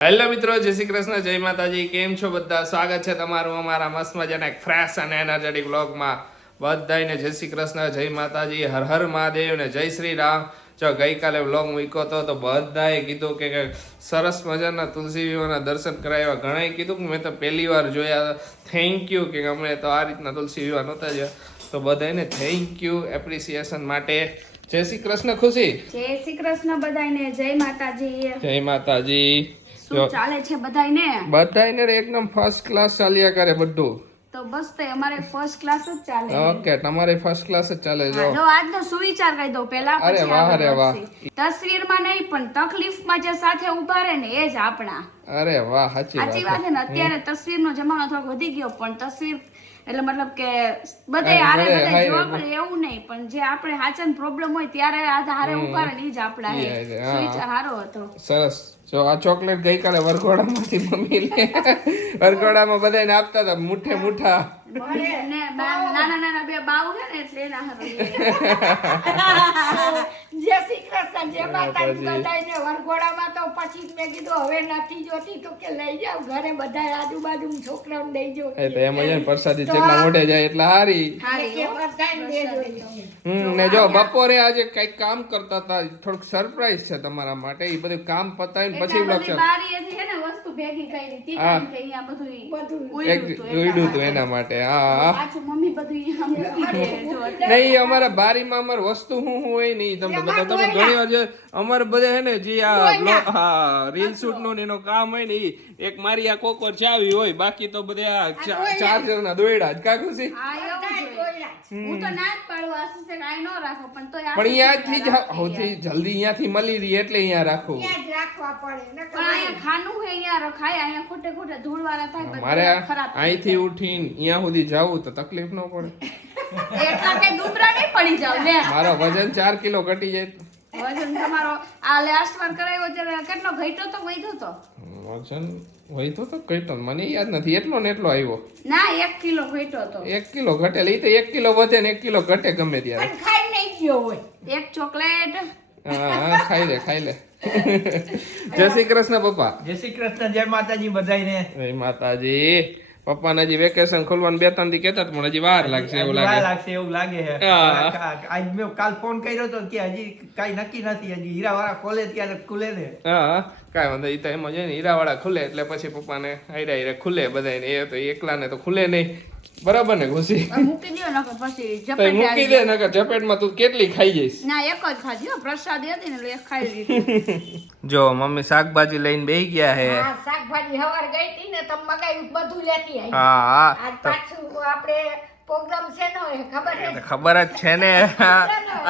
Hello મિત્રો, જય શ્રી કૃષ્ણ, જય માતાજી. કેમ છો બધા? સ્વાગત છે તમારું અમારા મસ્ત મજાના એક ફ્રેશ અને એનર્જેટિક વ્લોગમાં. બધાને જય શ્રી કૃષ્ણ, જય માતાજી, હર હર મહાદેવ ને જય શ્રી રામ. જો ગઈકાલે વ્લોગ મૂક્યો હતો તો બધાએ કીધું કે સરસ મજાના તુલસી વિવાહના દર્શન કરાવ્યા. ઘણાએ કીધું કે મેં તો પહેલી વાર જોયા. થેન્ક યુ કે અમને તો આ રીતના તુલસી વિવાહ નહોતા જોયા. તો બધાને થેન્ક યુ એપ્રિસિએશન માટે. જય શ્રી કૃષ્ણ ખુશી. જય શ્રી કૃષ્ણ બધાને, જય માતાજી. જય માતાજી. શું ચાલે છે બધાને? બધાને એકદમ ફર્સ્ટ ક્લાસ ચાલ્યા કરે બધું. તો બસ તે અમારે ફર્સ્ટ ક્લાસ જ ચાલે. ઓકે, તમારે ફર્સ્ટ ક્લાસ જ ચાલે. જો આજનો સુવિચાર કહી દઉં પહેલા. અરે વાહ, અરે વાહ. તસવીરમાં નહીં પણ તકલીફમાં જે સાથે ઉભા રહે ને એ જ આપણા. અરે વાહ, સાચી વાત છે ને. અત્યારે તસવીરનો જમાનો થોડો વધી ગયો પણ તસવીર એટલે મતલબ કે બધે હારે બધે જોવા મળે એવું નહીં, પણ જે આપણે હાચન પ્રોબ્લેમ હોય ત્યારે હારે ઉભા રહે ઈ જ આપણા હે. સુવિચાર સારો હતો. સરસ. જો આ ચોકલેટ ગઈકાલે વરઘોડામાંથી મમ્મી વરઘોડામાં બધાને આપતા હતા મુઠ્ઠે મુઠ્ઠા. નાના નાના બે બાવ છે ને એટલે એના હારું. જય શ્રી કૃષ્ણ, જય માતાજી બધાને. વરઘોડામાં તો પછી મેં કીધું હવે નથી જોતી તો કે લઈ જાવ ઘરે, બધા આજુબાજુ છોકરાઓને દઈ જો. એ તો એમ જ ને, પ્રસાદી જેટલા મોઢે જાય એટલે હારી. ને જો બપોરે આજે કઈક કામ કરતા હતા, થોડુંક સરપ્રાઈઝ છે તમારા માટે. એ બધું કામ પતાવીને પછી વ્લોગ છે. બારીએથી હે ને વસ્તુ ભેગી કરી હતી કે અહીંયા બધું ઉડ્યું હતું એના માટે. હા, પાછું મમ્મી બધું અહીંયા મૂકી દે. નહીં અમારા બારીમાં અમાર વસ્તુ શું હોય નહીં તમને બતાવો. તમે ઘણી વાર જે અમારે બધા હે ને જે આ રીલ શૂટ નું એનો કામ હોય ને ઈ એક મારી આ કોકોર ચાવી હોય, બાકી તો બધા ચાર્જર ના દોયડા જ. કા ખુશી? હું તો ના જ પાડું આસિસ્ટન્ટ આઈ નો રાખો પણ તો પણ અહીંયાથી જ સૌથી જલ્દી અહીંયાથી મળી રહી એટલે અહીંયા રાખવું. રાખવા પડે. પણ અહીંયા ખાનું હોય અહીંયા રખાય, અહીંયા ખોટે ખોટે ધૂળવાળા થાય. મારે અહીંથી ઉઠીને અહીંયા સુધી જાવું તો તકલીફ ન પડે. એટલા કઈ દુબરા નહીં પડી જાવ લે. મારો વજન 4 કિલો ઘટી જાય. વજન તમારો આ લાસ્ટ વાર કરાયો ત્યારે કેટલો ઘટ્યો તો વધ્યો તો? વજન વધ્યો તો ઘટ્યો મને યાદ નથી. એટલો ને એટલો આવ્યો. ના 1 કિલો ઘટ્યો તો. 1 કિલો ઘટેલ. ઈ તો 1 કિલો વધે ને 1 કિલો ઘટે ગમે ત્યારે. પણ ખાઈ નહીં ગયો હોય. એક ચોકલેટ. હા, ખાઈ લે. જય શ્રી કૃષ્ણ પપ્પા. જય શ્રી કૃષ્ણ, જય માતાજી બધાને. જય માતાજી. પપ્પાને હજી વેકેશન ખોલવાનું 2-3 દી કહેતા પણ હજી વાર લાગશે એવું લાગે. એવું લાગે છે. આજ મેં કાલ ફોન કર્યો તો કે હજી કઈ નક્કી નથી, હજી હીરાવાળા ખોલે ત્યારે ખુલે ને. હા, કાંઈ વાંધો. ઈ તો એમ જ ને, હીરાવાળા ખુલે એટલે પછી પપ્પાને હાઈરા ખુલે બધાને. એ તો એકલાને તો ખુલે નહીં. બરાબર ને ખુશી? મૂકી દો નકર પછી તો મૂકી દે નકર ઝપેટમાં તું કેટલી ખાઈ જઈશ. ના એક જ ખાધી હો, પ્રસાદી હતી ને એટલે એક ખાઈ લીધી. જો મમ્મી શાકભાજી લઈને બેહી ગયા હે. હા, શાકભાજી હવાર ગઈ હતી ને તો મગાઈ બધું લેતી આવી. હા, આજ પાછું આપણે પ્રોગ્રામ છે નો ખબર છે? ખબર જ છે ને.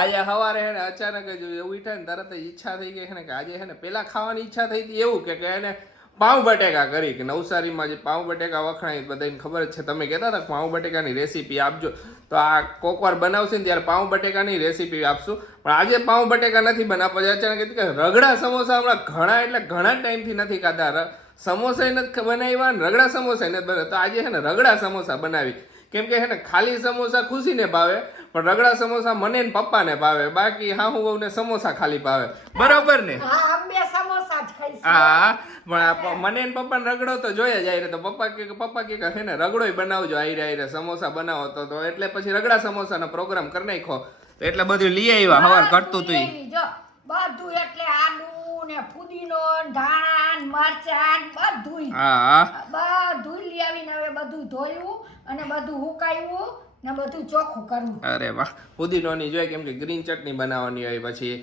આજે સવારે હે ને અચાનક જ ઉઠ્યા ને તરત જ ઈચ્છા થઈ ગઈ છે ને કે આજે હે ને પેલા ખાવાની ઈચ્છા થઈ હતી એવું કે એને પાઉં બટેકા કરી કે નવસારીમાં જે પાઉં બટેકા વખણાય બધાને ખબર જ છે. તમે કહેતા હતા પાઉં બટેકાની રેસીપી આપજો, તો આ કોકવાર બનાવશે ને ત્યારે પાઉં બટેકાની રેસીપી આપશું. પણ આજે પાઉં બટેકા નથી બનાવવા. પછી અચાનક કે રગડા સમોસા હમણાં ઘણા ટાઈમથી નથી ખાધા. સમોસા નથી બનાવ્યા ને રગડા સમોસા નથી બનાવ્યા. તો આજે હે ને રગડા સમોસા બનાવી. કેમ કે હે ને ખાલી સમોસા ખુશીને ભાવે પણ રગડા સમોસા મને ને પપ્પાને ભાવે. બાકી હાહુ વહુને સમોસા ખાલી ભાવે. બરોબર ને? હા, બે સમોસા જ ખાઈશું. હા, પણ મને ને પપ્પાને રગડો તો જોઈએ જાય. તો પપ્પા કે હે ને રગડોય બનાવજો, આયરે સમોસા બનાવો તો એટલે પછી રગડા સમોસાનો પ્રોગ્રામ કરી નાખ્યો. તો એટલે બધું લઈ આવ્યા હવાર કરતું તું. જો બધું એટલે આલુ ને ફુદીનો ધાણા મરચાં બધું. હા, બધું લઈ આવીને હવે બધું ધોયું અને બધું હુકાયું ને બધું ચોખ્ખું કરવું. અરે વાહ. પુદીનોની જોઈએ કેમ કે ગ્રીન ચટણી બનાવવાની હોય, પછી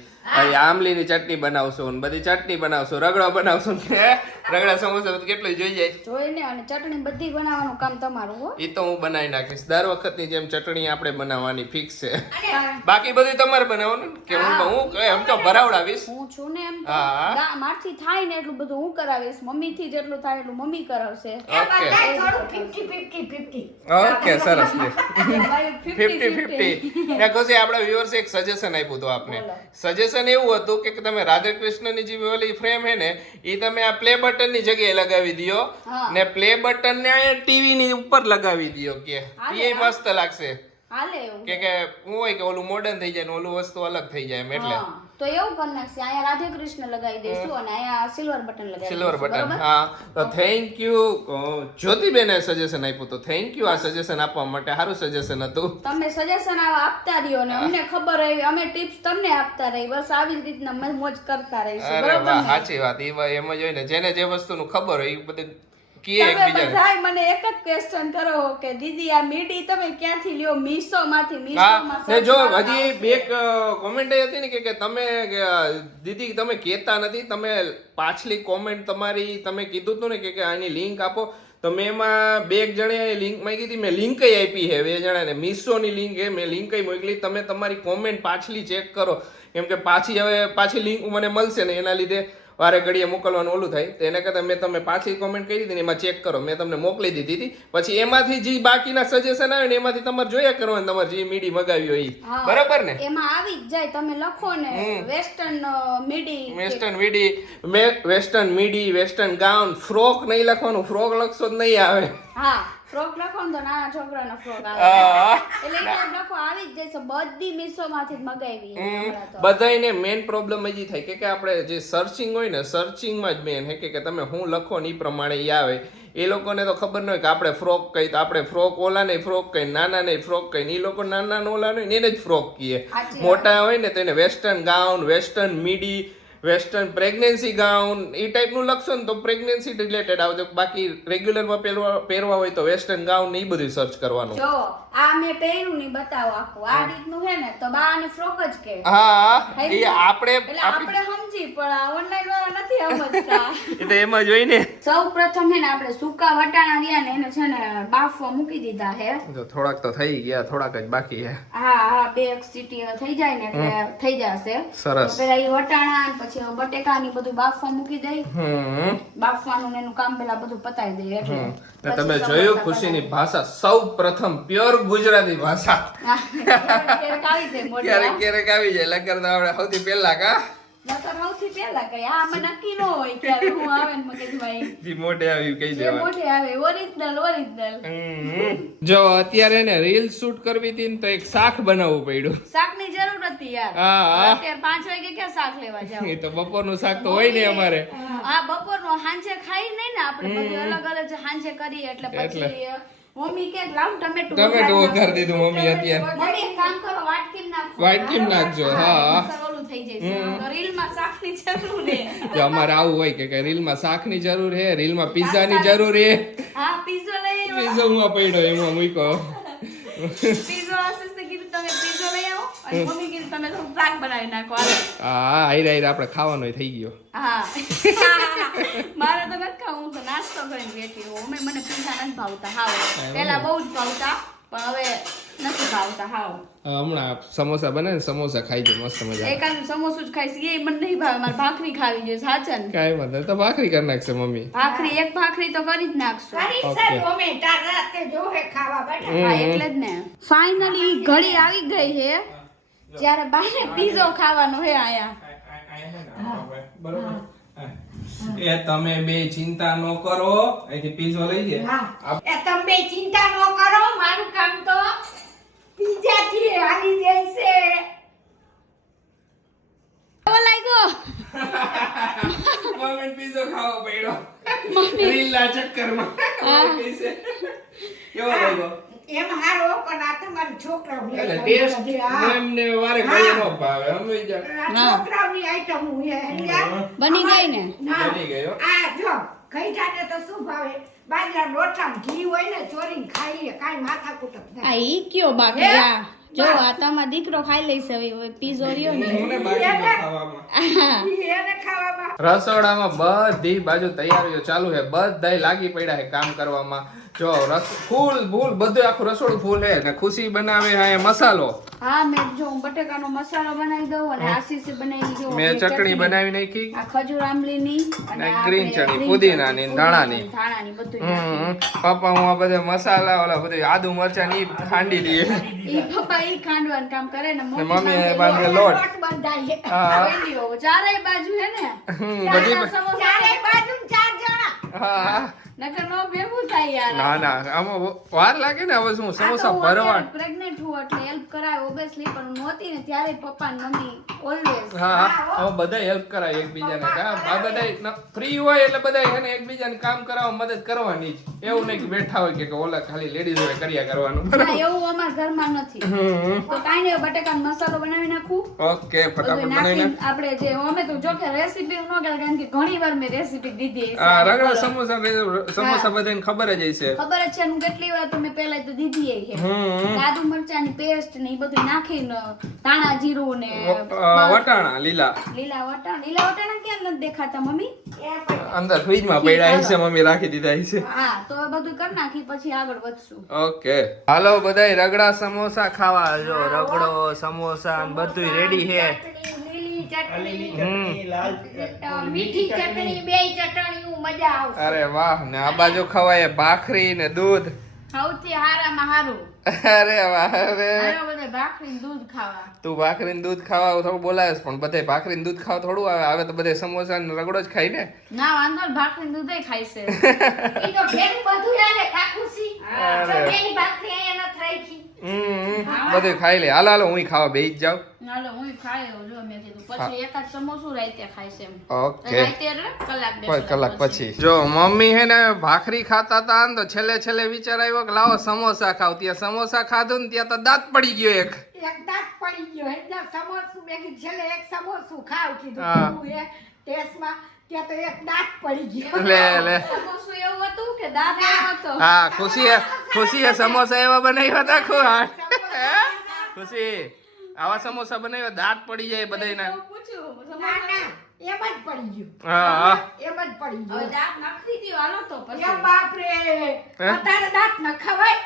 આમલીની ચટણી બનાવશો ને બધી ચટણી બનાવશો, રગડો બનાવશો ને રગડા સમોસા કેટલું જોઈ જાય. જોઈને અને ચટણી બધી બનાવવાનું કામ તમારું હો. એ તો હું બનાવી નાખીશ. દર વખતની જેમ ચટણી આપણે બનાવવાની ફિક્સ છે. બાકી બધું તમારે બનાવવાનું કે હું એમ તો ભરાવડાવીશ. હું છું ને એમ હા, મારથી થાય ને એટલું બધું હું કરાવીશ. મમ્મીથી જેટલું થાય એટલું મમ્મી કરાવશે. થોડું 50-50. ઓકે, સરસ લે. 50-50. 50-50. ખુશી આપણા વ્યુઅર્સ એક સજેશન આપ્યું હતું આપને. સજેશન એવું હતું કે તમે રાધે કૃષ્ણની જે ઓલી ફ્રેમ હે ને એ તમે આ પ્લે બટન ની જગ્યાએ લગાવી દો ને પ્લે બટન ને ટીવી ની ઉપર લગાવી દો કે એ મસ્ત લાગશે. હાલે એવું કે હું હોય કે ઓલું મોડર્ન થઈ જાય ને ઓલું વસ્તુ અલગ થઈ જાય એમ. એટલે તો એવું કરી નાખશે અહીંયા રાધે કૃષ્ણ લગાવી દઈશું અને અહીંયા સિલ્વર બટન લગાવી સિલ્વર દઈશું, બટન બરોબર? હા તો થેન્ક યુ જ્યોતિબેને સજેશન આપ્યું તો થેન્ક યુ આ સજેશન આપવા માટે સારું સજેશન હતું તમે સજેશન આપતા રહ્યો ને અમને ખબર રહી અમે ટિપ્સ તમને આપતા રહી બસ આવી જ રીતના મોજ કરતા રહીશું, અરે બરોબર વાહ ને? સાચી વાત એમ જ હોય ને જેને જે વસ્તુનું ખબર હોય એ બધું કીએ તમે એકબીજાને બધાય મને એક જ ક્વેશ્ચન કરો કે દીદી આ મીડી તમે ક્યાંથી લ્યો મીશો માંથી હા ને જો હજી બે કોમેન્ટ હતી ને કે તમે દીદી તમે કહેતા નથી તમે પાછલી કોમેન્ટ તમારી તમે કીધું હતું ને કે આની લિંક આપો તો મેં એમાં બે જણે લિંક માંગી હતી મેં લિંક આપી છે બે જણાને મીશોની લિંક છે મેં લિંક મોકલી તમે તમારી કોમેન્ટ પાછલી ચેક કરો કેમ કે પાછી લિંક મને મળશે ને એના લીધે વારે ઘડીએ મોકલવાનું ઓલું થાય તો એના કરતાં મેં તમે પાછી કોમેન્ટ કરી હતી ને એમાં ચેક કરો મેં તમને મોકલી દીધી હતી પછી એમાંથી જે બાકીના સજેશન આવે ને એમાંથી તમારે જોયા કરવાનું તમારે જે મીડી મગાવી હોય ઈ. હા. બરાબર ને એમાં આવી જ જાય તમે લખો ને western midi western midi western gown frock નહીં લખવાનું ફ્રોક લખશો જ નહીં આવે હા ફ્રોક લખો ને તો નાના છોકરાનો ફ્રોક આવે એટલે એ ટાઈપ લખો આવી જ જશે બધી મીશો માંથી જ મગાવી હમણાં તો. બધાયને મેઇન પ્રોબ્લેમ એ થાય કે આપણે જે સર્ચિંગ હોય ને સર્ચિંગમાં જ મેન હે કે તમે શું લખો ને એ પ્રમાણે ઈ આવે એ લોકોને તો ખબર ન હોય કે આપણે ફ્રોક કઈ તો આપણે ફ્રોક ઓલા નહીં ફ્રોક કઈ નાના નહીં ફ્રોક કઈ એ લોકો નાના ને ઓલા નહીં એને જ ફ્રોક કહીએ સાચી મોટા હોય ને તો એને western gown western midi western pregnancy gown એ ટાઈપનું લખશો ને તો પ્રેગ્નન્સી રિલેટેડ આવશે બાકી રેગ્યુલરમાં પહેરવા હોય તો વેસ્ટર્ન ગાઉન ને એ બધું સર્ચ કરવાનું જો આ મેં પહેર્યું ની બતાવો આખું આ રીતનું છે ને તો બા ને ફ્રોક જ કે હા એ આપણે એટલે આપણે સમજી પણ આ ઓનલાઈન વાળા નથી સમજતા એ તો એમાં જોઈ ને સૌ પ્રથમ છે ને આપણે સૂકા વટાણા રહ્યા ને એને છે ને બાફવા મૂકી દીધા છે જો થોડાક તો થઈ ગયા થોડાક જ બાકી છે હા બે એક સીટી થઈ જાય ને એટલે થઈ જશે સરસ તો પેલા એ વટાણા ને પછી બટેકા ની બધું બાફવા મૂકી દઈ બાફવાનું ને એનું કામ પેલા બધું પતાવી દઈએ એટલે ને તમે જોયું ખુશીની ભાષા સૌ પ્રથમ પ્યોર ગુજરાતી ભાષા ક્યારેક આવી જાય મોઢે, ક્યારેક ક્યારેક આવી જાય લગર તો આપણે સૌથી પહેલા કા નકર સૌથી પહેલા કઈ આમાં નક્કી ન હોય ક્યારે હું આવે ને મગજમાં ઈ. જી મોઢે આવી કહી જે દેવાનું મોઢે આવે ઓરિજિનલ જો અત્યારે ને રીલ શૂટ કરવી હતી ને તો એક શાક બનાવવું પડ્યું શાક ની જરૂર હતી યાર હા અત્યારે 5 વાગે ક્યાં શાક લેવા જાવ એ તો બપોરનું શાક તો હોય ને અમારે આ બપોરનો હાંજે ખાઈ નહીં ને આપણે બધું અલગ અલગ જે હાંજે કરીએ એટલે પછી મમ્મી કે લાવ ટમેટું ટમેટું વઘાર દીધું મમ્મી અત્યારે મમ્મી એક કામ કરો વાટકીમાં નાખો વાટકીમાં નાખજો, હા. ઓલું થઈ જશે તો રીલમાં શાકની જરૂર ને જો અમારે આવું હોય કે રીલમાં શાકની જરૂર છે રીલમાં પિઝાની જરૂર છે હા પીઝો લઈ આવો પીઝો હું પડ્યો એમાં મૂક્યો પીઝો આશીષને કીધું તમે પીઝો લઈ આવો અને મમ્મી કીધું તમે થોડું શાક બનાવી નાખો હાલો. હા આયરા આયરા આપણે ખાવાનો થઈ ગયો હા મારે તો નથી ખાવું હું તો નાસ્તો કરીને બેઠી હોઉં મને પીઝા નથી ભાવતા હાવ પહેલા બહુ જ ભાવતા પણ હવે નથી ભાવતા હાવ હમણાં સમોસા બને ને સમોસા ખાઈ જાય મસ્ત મજા એકાદું સમોસું જ ખાઈશ એ મને નહીં ભાવે મારે ભાખરી ખાવી જોઈએ સાચા ને કાંઈ વાંધો નહીં. તો ભાખરી કરી નાખશે મમ્મી ભાખરી એક ભાખરી તો કરી જ નાખશું કરી Okay. સાહેબ અમે તાર રાતે જોહે ખાવા બેઠા હા એટલે જ ને ફાઇનલી ઘડી આવી ગઈ છે જ્યારે બાને પીઝો ખાવાનો હે આયા એ તમે બે ચિંતા ન કરો અહીંથી પીઝો લઈ ગયા હા એ તમે ચિંતા ન કરો મારું કામ તો પીઝા થી આવી જાય છે કેવો લાગ્યો મમ્મી પીઝો ખાવો પડ્યો રીલના ચક્કરમાં કેવો લાગ્યો એમ હારો પણ આ તમારી છોકરાઓની એટલે item ટેસ્ટ બધી, હા. એમને વારે ઘડીએ ન ભાવે અમે જા આ છોકરાઓની item હું હે યાર. બની ગઈ ને ના. બની ગઈ હો. આ જો ગઈઢાને તો શું ભાવે બાજરા લોટા ઘી હોય ને ચોરીને ખાઈએ કાંઈ માથાકૂટ જ આ નહીં. ઈ કયો બાકી આ જો આ તમારો દીકરો ખાઈ લઈશ હવે પીઝો રહ્યો ને મને બાકી ન ખાવામાં ઈ એને ખાવામાં રસોડામાં બધી બાજુ તૈયારીઓ ચાલુ છે બધાય લાગી પડ્યા છે કામ કરવામાં જો ફૂલ બધું આખું રસોડું ફૂલ છે ને ખુશી બનાવે છે મસાલો હા મેં જો બટેકાનો મસાલો બનાવી દઉં અને આશીષે બનાવી જો મેં ચટણી બનાવી નાખી આ ખજૂર આંબલીની અને અને green ચટણી, પુદીનાની, ધાણાની. ધાણાની બધું પપ્પા હું આ બધા મસાલા ઓલા બધું આદુ મરચાં ની ખાંડી લઈએ ઈ પપ્પા ઈ ખાંડવાનું કામ કરે ને મમ્મી બાંધે બાંધે લોટ લોટ બંધાઈએ. હા વેલીઓ ચારેય બાજુ હે ને બધી સમોસા ચારેય બાજુ ચાર જણા. હા નકર નો ભેગું થાય યાર. ના ના આમાં વાર લાગે ને હવે શું સમોસા ભરવા. પ્રેગ્નેન્ટ હું એટલે હેલ્પ કરાય ઓબ્વિયસલી, પણ હું નહોતી ને ત્યારે પપ્પા ને મમ્મી ઓલવેઝ. હા હવે બધા હેલ્પ કરાય એકબીજાને. આ બધા ફ્રી હોય એટલે બધા એને એકબીજાને કામ કરાવવા મદદ કરવાની જ. એવું નહીં કે બેઠા હોય કે ઓલા ખાલી લેડીઝ હોય કર્યા કરવાનું. એવું અમારા ઘરમાં નથી. તો કાઈ નહીં, બટેકાનો મસાલો બનાવી નાખું. ઓકે ફટાફટ બધું બનાવીને. નાખીને આપણે જે અમે તો જો કે રેસીપી ન કરે, કારણ કે ઘણી વાર મેં રેસીપી દીધી હશે. આ રગડા સમોસા બધાને ખબર જ હશે. ખબર જ છે હું કેટલી વાર તો મેં પહેલા તો દીધી છે. આદુ મરચાની પેસ્ટ ને એ બધું નાખીને ધાણા જીરું ને વટાણા લીલા લીલા વટાણા ક્યાં નથી દેખાતા મમ્મી? અંદર ફ્રીજમાં પડ્યા હશે, મમ્મી રાખી દીધા હશે. હા તો એ બધું કરી નાખી પછી આગળ વધશું. ઓકે હાલો બધાય રગડા સમોસા ખાવા. જો રગડો સમોસા બધું રેડી છે. લીલી ચટણી, ચટણી, લાલ મીઠી ચટણી, બેય ચટણીઓ મજા આવશે. અરે વાહ. ને આ બાજુ ખવાય ભાખરી ને દૂધ. સૌથી હારામાં હારું અરે વાહ. અરે હારો બધે ભાખરી ને દૂધ ખાવા. તું ભાખરી ને દૂધ ખાવા થોડું બોલાવે પણ બધે ભાખરી ને દૂધ ખાવા થોડું આવે. હવે તો બધે સમોસા ને રગડો જ ખાઈ ને. ના વાંધો નહીં, ભાખરી ને દૂધે ખાય છે. ઈ તો ભેગું બધું આલે કાકુસી. અરે. ચટણી ભાખરી અહીંયા નથી રાખી. બધું ખાઈ લે. હાલો હાલો હું ખાવા બેસી જ જાઉં. હાલો હું ખાઈ લઉં. જો મેં કીધું પછી એકાદ સમોસું રાતે ખાય છે એમ. ઓકે રાતે એટલે કલાક બે કલાક પછી. જો મમ્મી હે ને ભાખરી ખાતા હતા ને તો છેલ્લે વિચાર આવ્યો કે લાવો સમોસા ખાવ. ત્યાં સમોસા ખાધું ને ત્યાં તો દાંત પડી ગયો એક. એક દાંત પડી ગયો. એકદમ સમોસું મેં કીધું છેલ્લે એક સમોસું ખાવ કીધું. હા. કેવું હે ટેસ્ટમાં. ત્યાં તો એક દાંત પડી ગયો. લે સમોસું એવું હતું કે દાંત એવો હતો. હા ખુશીએ સમોસા એવા બનાવ્યા હતા ખુશી આવા સમોસા બનાવ્યા દાંત પડી જાય બધાયના. એવું પૂછ્યું ના, સમોસા ના, એમ જ પડી ગયું. હા એમ જ પડી હવે ગયું. દાંત નાખી દ્યો હાલો તો એ પછી. બાપરે, અત્યારે દાંત ન ખવાય.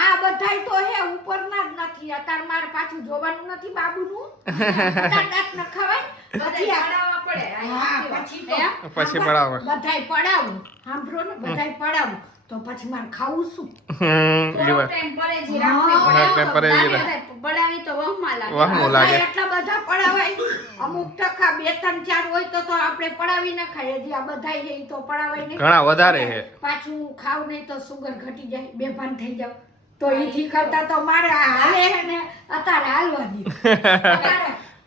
આ બધાય તો હે ઉપરના જ નથી. અત્યારે મારે પાછું જોવાનું નથી બાબુનું. અત્યારે દાંત ન ખવાય. પછી આ- પડાવવા પડે. હા, પછી તો- હે? પછી પડાવો. બધાય પડાવું. સાંભળો ને, બધાય પડાવું. તો પછી મારે ખાવું શું? થોડો ટાઈમ પરેજી રાખવી પડે. હા, ટાઈમ પરેજી દાંત પડાવી તો વહમાં લાગે. વહમું લાગે. એટલા બધા પડાવાય. અમુક ટકા 2, 3, 4 હોય તો આપણે પડાવી ના ખાઈએ. હજી આ બધાય છે ઈ તો પડાવાય નહીં. ઘણા વધારે છે. પાછું ખાવ નહીં તો સુગર ઘટી જાય, બેભાન થઈ જાવ. તો ઈથી કરતા તો મારે આ હાલે હે ને અત્યારે હાલવા દે.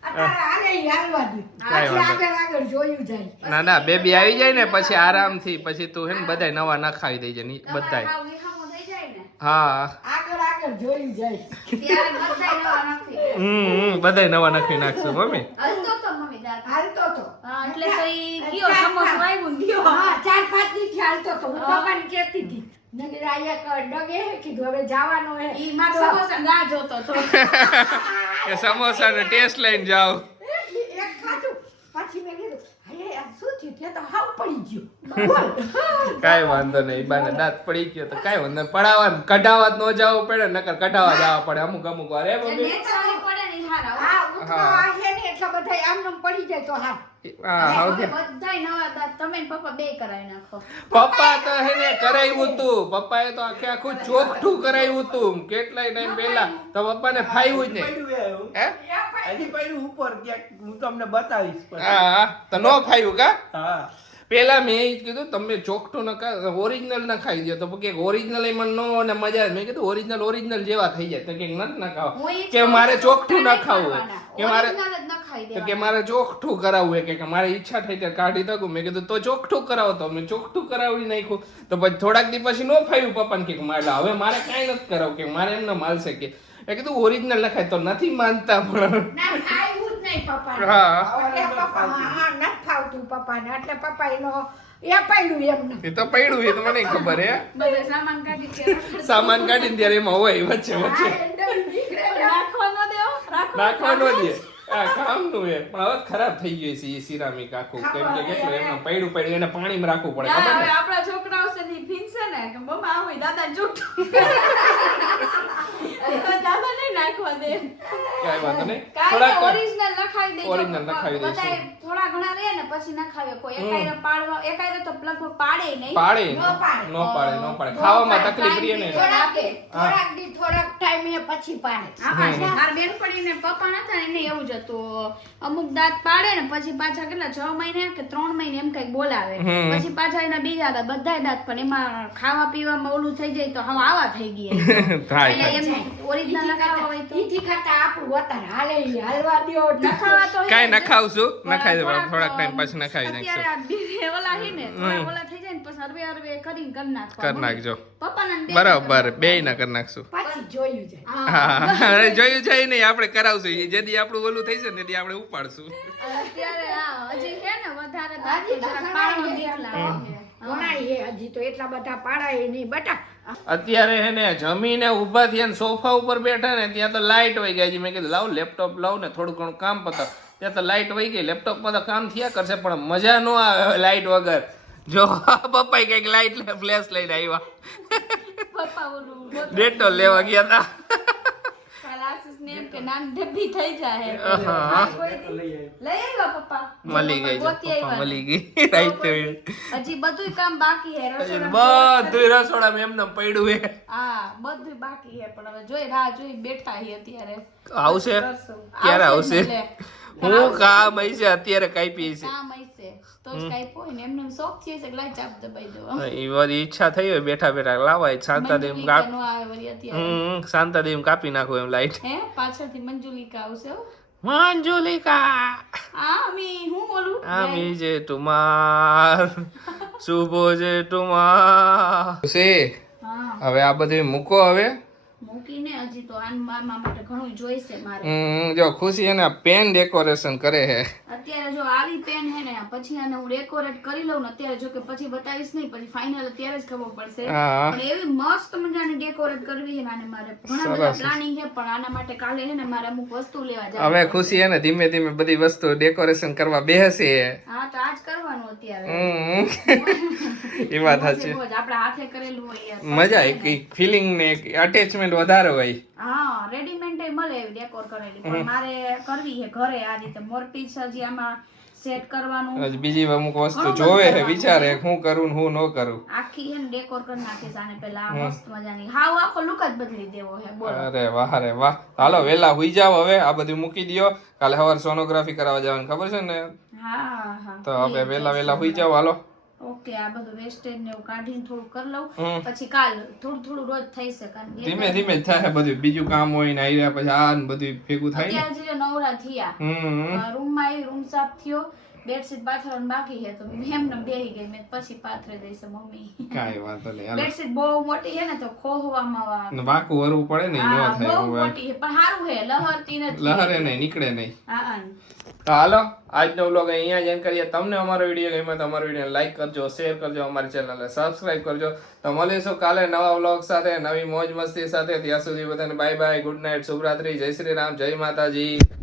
અત્યારે હાલે ઈ હાલવા દે. કાંઈ પછી વાંધો આગળ જોયું જાય. ના બેબી આવી જાય ને પછી આરામથી પછી તું હે ને બધાય નવા ના ખાવી દઈ જાય તમારે બધાય. હાવ વિહામો થઈ જાય ને હા આગળ જોયું જાય. ત્યારે બધાય નવા નાખી. બધાય નવા નાખી નાખશું મમ્મી. હલતો તો મમ્મી દાંત. હાલતો તો. હા, એટલે તો ઈ કયો સમોસો આવ્યું ને ગયો. હા, 4-5 દી હાલતો તો. હું પપ્પાને કહેતી હતી. નકર આ એક ડગે હે કીધું હવે જવાનો હે. ઈ મારો સમોસા ના જોતો તો. એ સમોસાનો ટેસ્ટ લઈને જાઓ. એક ખાધું. પછી મેં કીધું હે આ શું થયું? તે તો હાવ પડી ગયું. બોલ. કાંઈ વાંધો નહીં. બાને દાંત પડી ગયો તો કાંઈ વાંધો નહીં. પડાવવા કઢાવવા જ ન જવું પડે નકર કઢાવવા જવા પડે અમુક વાર. હે મમ્મી? નેચરલી પડે ને ઈ હારા. હા, ઉતવા હે ને એટલા બધા આમનામ પડી જાય તો હા. હા હા બધાય નવા દાંત તમે ને પપ્પા બે કરાવી નાખો. પપ્પા તો હે ને કરાવ્યું તું. પપ્પાએ તો આખું ચોખ્ઠું કરાવ્યું તું કેટલાય ટાઈમ પહેલા. તો પપ્પાને ફાવ્યું જ નહીં. પડ્યું એવું. હે હજી પડ્યું ઉપર ક્યાંક હું તમને બતાવીશ પછી. હા તો નો ફાવ્યું કા? હા પેલા મેં એ જ કીધું તમે ચોખ્ઠું ન ઓરિજિનલ ના ખાઈ દો તો કે ઓરિજિનલ એમાં નો ને મજા. મેં કીધું ઓરિજિનલ જેવા થઈ જાય તો કે નથી ના ખાવ હું ઈ જ કે કહું મારે છું, ચોખ્ઠું ના નહીં ખાવું કરવાના. કે મારે Original જ ન ખાઈ તો દેવાના. કે મારે ચોખ્ઠું કરાવવું કે મારી ઈચ્છા થઈ ત્યારે કાઢી દઉં. મેં કીધું તો ચોખ્ઠું કરાવો તો મેં ચોખ્ઠું કરાવી નાખ્યું. તો પછી થોડાક દી પછી નો ફાવ્યું પપ્પાને કે મારે હવે મારે કાંઈ નથી કરાવું કે મારે એમને માલશે કે મેં કીધું ઓરિજિનલ ના ખાય તો નથી માનતા પણ ના ખાયું જ નહીં પપ્પાને. હા એટલે પપ્પા હા નથી ફાવતું પપ્પાને. એટલે પપ્પા એનો એ પડ્યું એમને. એ તો પડ્યું એ તો મને ખબર હે. બધે સામાન કાઢી કે સામાન કાઢીને ત્યારે એમાં હોય વચ્ચે હા, એંડલ નીકળે ને. રાખવા ન દેવો. નાખવા નો દે. આ કામનું હે પણ હવે ખરાબ થઈ ગયું છે એ સિરામિક આખું કેમ કે કેટલું એમાં પડ્યું એને પાણીમાં રાખવું પડે ના, ખબર હવે ને. આપણા છોકરાઓ છે ને ઈ ફીનશે ને કે મમ્મા આવું દાદા જોઠું. દાદા નહીં નાખવા દે. કાંઈ વાંધો નહીં. કાંઈ થોડાક original નખાવી દેજો. Original નખાવી દઈશું. બધાય થોડા થોડા ઘણા રહે ને પછી નખાવે કોઈ એકાયરે પાડવા એકાયરે તો લગભગ પાડે નહીં પાડે ન પાડે. નો પાડે નો પાડે ખાવામાં તકલીફ રહે ને થોડાક ટાઈમે પછી પાડે. મારા બેનપણી ને પપ્પા નતા ને એને એવું જ હતું અમુક દાંત પાડે ને પછી પાછા કેટલા 6 મહિને કે 3 મહિને એમ કઈક બોલાવે પછી પાછા એના બીજા દાંત બધાય દાંત પણ એમાં ખાવા પીવામાં ઓલું થઈ જાય તો હવે આવા થઈ ગયા થાય એટલે એમ ઓરિજિનલ લગાવવા હોય તો ઈથી ખાતા આપણું અત્યારે હાલે ઈ હાલવા દ્યો. નખાવા તો કાઈ નખાવશું નખાઈ દે થોડાક ટાઈમ પછી નખાવી નાખશું અત્યારે આ બીજે ઓલા હી ને થોડા ઓલા થઈ જાય ને પછી હરવે હરવે કરીને કરી નાખવા કર નાખજો પપ્પાના ને બરાબર બેય ના કરી નાખશું પછી જોયું છે. હા જોયું છે નહીં આપણે કરાવશું ઈ જેદી આપણું ઓલું થઈ છે ને તેથી આપણે ઉપાડશું અત્યારે હા હજી છે ને વધારે દાંત હજી તો જરાક ઘણાય પાડવાનું હે. બીક લાગે. ઘણાય હે હજી તો એટલા બધા પાડાય નહીં બટા. અત્યારે હે ને જમીને ઊભા થયા ને સોફા ઉપર બેઠા ને ત્યાં તો લાઈટ વહી ગઈ. મેં કીધું લાવ લેપટોપ લાવ ને થોડું ઘણું કામ પતાવ. ત્યાં તો લાઈટ વહી ગઈ. લેપટોપમાં તો કામ થયા કરશે પણ મજા ન આવે લાઈટ વગર. જો પપ્પા કઈક લાઈટ ફ્લેશ લઈને આવ્યા. પપ્પા ઓલું ડેટોલ લેવા ગયા હતા. ક્લાસીસ ને એમ કે નાની ડબ્બી થઈ જાય આહા. લઈ આવ્યા પપ્પા મળી ગઈ છે. ગોતી પપ્પા આવ્યા. મળી ગઈ રાઈટ હજી બધું કામ બાકી હે રસોડામાં. બધું રસોડામાં એમને પડ્યું હે. હા બધું બાકી હે પણ હવે જોઈ રાહ જોઈ બેઠા હી અત્યારે આવશે કરશું. ક્યારે આવશે આવશે ને હું કામ હશે અત્યારે કાપી છે. કામ હશે તો જ કાંઈ હોય ને એમને શોખ છે કે લાઈ ચાપ દબાઈ દો એ બધી ઈચ્છા થઈ હોય બેઠા બેઠા લાવાય શાંતાદેવ મંજુલિકા કાપ નો આવે વળી અત્યારે શાંતાદેવ કાપી નાખો એમ લાઈટ. હે પાછળથી મંજુલિકા આવશે હો. મંજુલિકા આમી હું બોલું আমি যে তোমার શુભો જે তোমাર છે. હા હવે આ બધું મૂકો હવે. મૂકીને હજી તો આનમાં માટે ઘણું જોઈશે મારે જો ખુશી એને પેન ડેકોરેશન કરે છે. અત્યારે જો આવી પેન હે ને પછી આને હું ડેકોરેટ કરી લઉં ને અત્યારે જો કે પછી બતાવીશ નહીં પછી ફાઇનલ અત્યારે જ ખબર પડશે હા. પણ એવી મસ્ત મજાની ડેકોરેટ કરવી છે ને આને મારે ઘણા બધા પ્લાનિંગ છે પણ આના માટે કાલે છે ને મારે અમુક વસ્તુ લેવા જવાનું હવે ખુશી એને ધીમે ધીમે બધી વસ્તુ ડેકોરેશન કરવા બેસે. હા તો આજ કરવાનું અત્યારે એ વાત સાચી. રોજ આપણે હાથે કરેલું હોય યાર. મજા એક ફિલિંગ ને અટેચમેન્ટ વધારે હોય. હા રેડીમેડ મળે એવી ડેકોર કરેલી પણ મારે કરવી છે ઘરે આ રીતે મોરપીસ હજી આમાં સેટ કરવાનું હજી બીજી અમુક વસ્તુ જોવે છે વિચારે હું કરું ને હું ન કરું. આખી હે ને ડેકોર કરી નાખીશ આને પેલા મસ્ત મજાની હાવ આખો લુક જ બદલી દેવો છે બોલો અરે વાહ હાલો વેલા હુઈ જાવ હવે આ બધું મૂકી દ્યો. કાલે સવારે સોનોગ્રાફી કરાવવા જવાનું ખબર છે ને હા હા તો હવે વેલા હુઈ જાવ હાલો. ઓકે આ બધું વેસ્ટેજ ને એવું કાઢીને થોડું કરી લઉં પછી કાલ થોડું રોજ થઈ શકે કારણ કે ધીમે ધીમે જ થાય બધું બીજું કામ હોય ને આવ્યા પછી આ ને બધું ભેગું થાય ને. અત્યારે જે નવરા થયા રૂમમાં આવી રૂમ સાફ થયો બેડશીટ પાથરવાનું બાકી છે તો એમને બેહી ગઈ મેં પછી પાથરે દઈશ મમ્મી કાંઈ વાંધો નહીં હાલો. બેડશીટ બહુ મોટી છે ને તો ખોહવામાં ને વાંકું વરવું પડે ને ઈ ન હા, થાય બહુ હવે. મોટી છે પણ સારું છે લહરતી નથી લહરે નહીં નીકળે નહીં. હા તો હાલો આજનો વ્લોગ અહીંયા જ એન્ડ કરીએ. તમને અમારો વિડીયો ગમ્યો તો અમારો વિડીયો લાઈક કરજો શેર કરજો અમારી ચેનલને સબસ્ક્રાઇબ કરજો. તો મળીશું કાલે નવા વ્લોગ સાથે નવી મોજ મસ્તી સાથે. ત્યાં સુધી બધાને બાય બાય ગુડ નાઇટ શુભરાત્રી જય શ્રી રામ જય માતાજી.